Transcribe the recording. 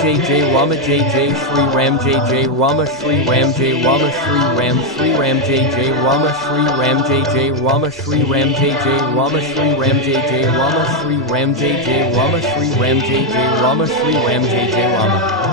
Jai Rama Jai Shri Ram Jai Rama Shri Ram Jai Rama Shri Ram Jai Rama Shri Ram Jai Rama Shri Ram Jai Rama Shri Ram Jai Rama Shri Ram Jai Rama Shri Ram Jai Rama Shri Ram Jai Rama.